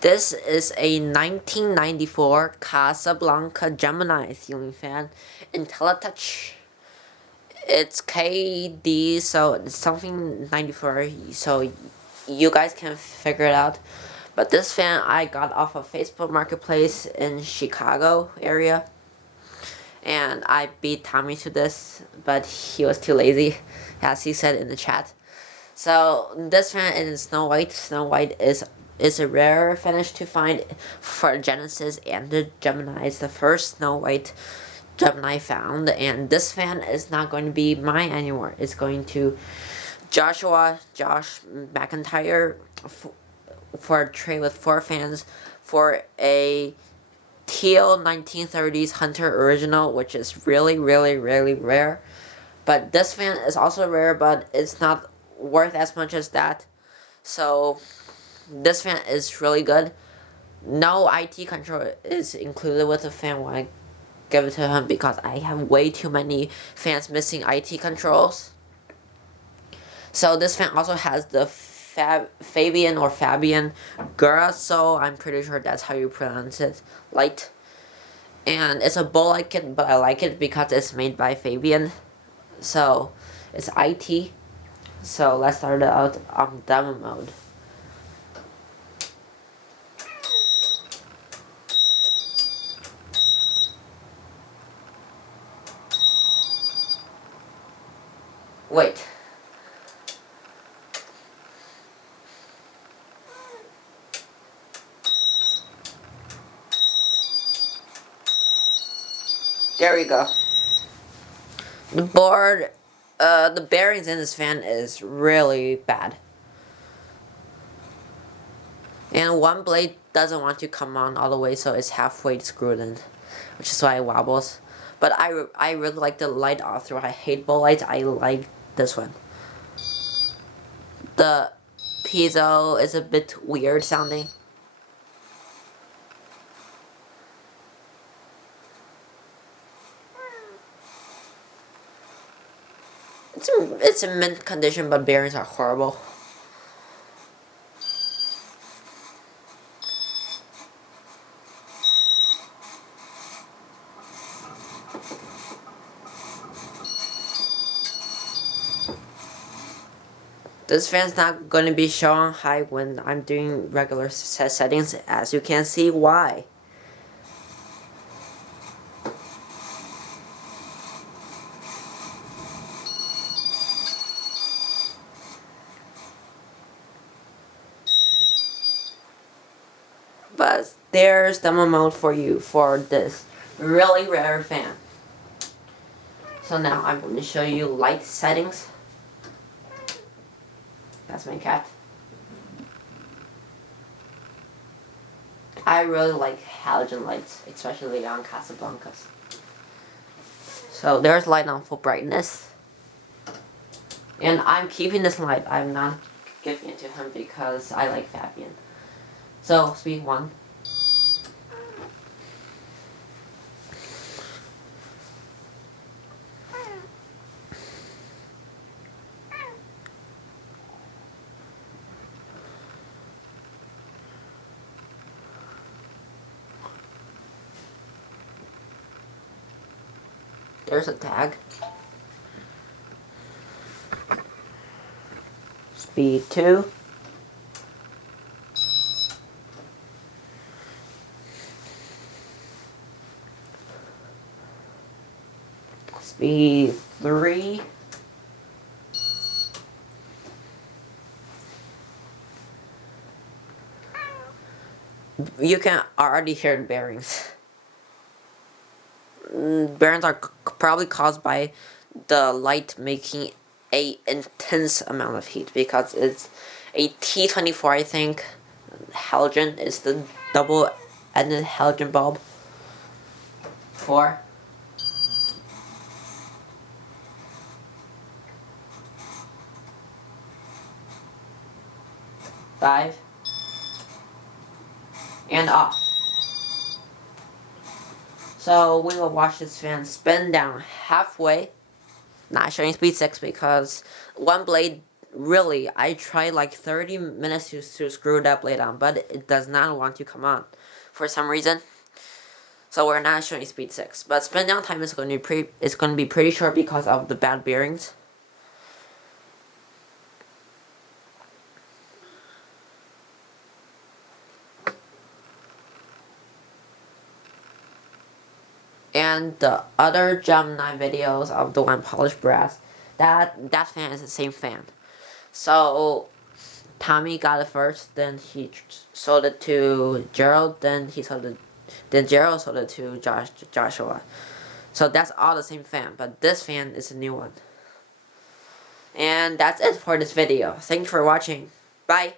This is a 1994 Casablanca Gemini ceiling fan in Teletouch. It's KD, so it's something 94, so you guys can figure it out. But this fan I got off of Facebook Marketplace in Chicago area. And I beat Tommy to this, but he was too lazy, as he said in the chat. So this fan is Snow White. Snow White is a rare finish to find for Genesis and the Gemini. It's the first Snow White Gemini found, and this fan is not going to be mine anymore. It's going to Josh McIntyre for a trade with 4 fans for a teal 1930s Hunter original, which is really rare. But this fan is also rare, but it's not worth as much as that. So this fan is really good. No IT control is included with the fan when I give it to him because I have way too many fans missing IT controls. So this fan also has the F.Fabbian Girasole. I'm pretty sure that's how you pronounce it. Light. And it's a bow-like kit, but I like it because it's made by Fabian. So it's IT. So let's start it out on demo mode. Wait. There we go. The board, the bearings in this fan is really bad. And one blade doesn't want to come on all the way, so it's halfway screwed in, which is why it wobbles. But I really like the light off-through. I hate bow lights. I like this one. The piezo is a bit weird sounding. It's in mint condition, but bearings are horrible. This fan's not going to be showing high when I'm doing regular settings, as you can see why. But there's demo mode for you for this really rare fan. So now I'm going to show you light settings. That's my cat. I really like halogen lights, especially on Casablancas. So there's light on full brightness. And I'm keeping this light. I'm not giving it to him because I like F.Fabbian. So speed 1. There's a tag. Speed 2. Speed 3. You can already hear the bearings. Bearings are probably caused by the light making a intense amount of heat because it's a T24, I think. Halogen is the double-ended halogen bulb. 4. 5. And off. So we will watch this fan spin down halfway. Not showing speed 6 because one blade really, I tried like 30 minutes to screw that blade on, but it does not want to come on for some reason. So we're not showing speed 6, but spin down time is going to be pretty short because of the bad bearings. And the other Gemini videos of the one polished brass, that fan is the same fan. So Tommy got it first, then he sold it to Gerald, then Gerald sold it to Joshua. So that's all the same fan, but this fan is a new one. And that's it for this video. Thank you for watching. Bye.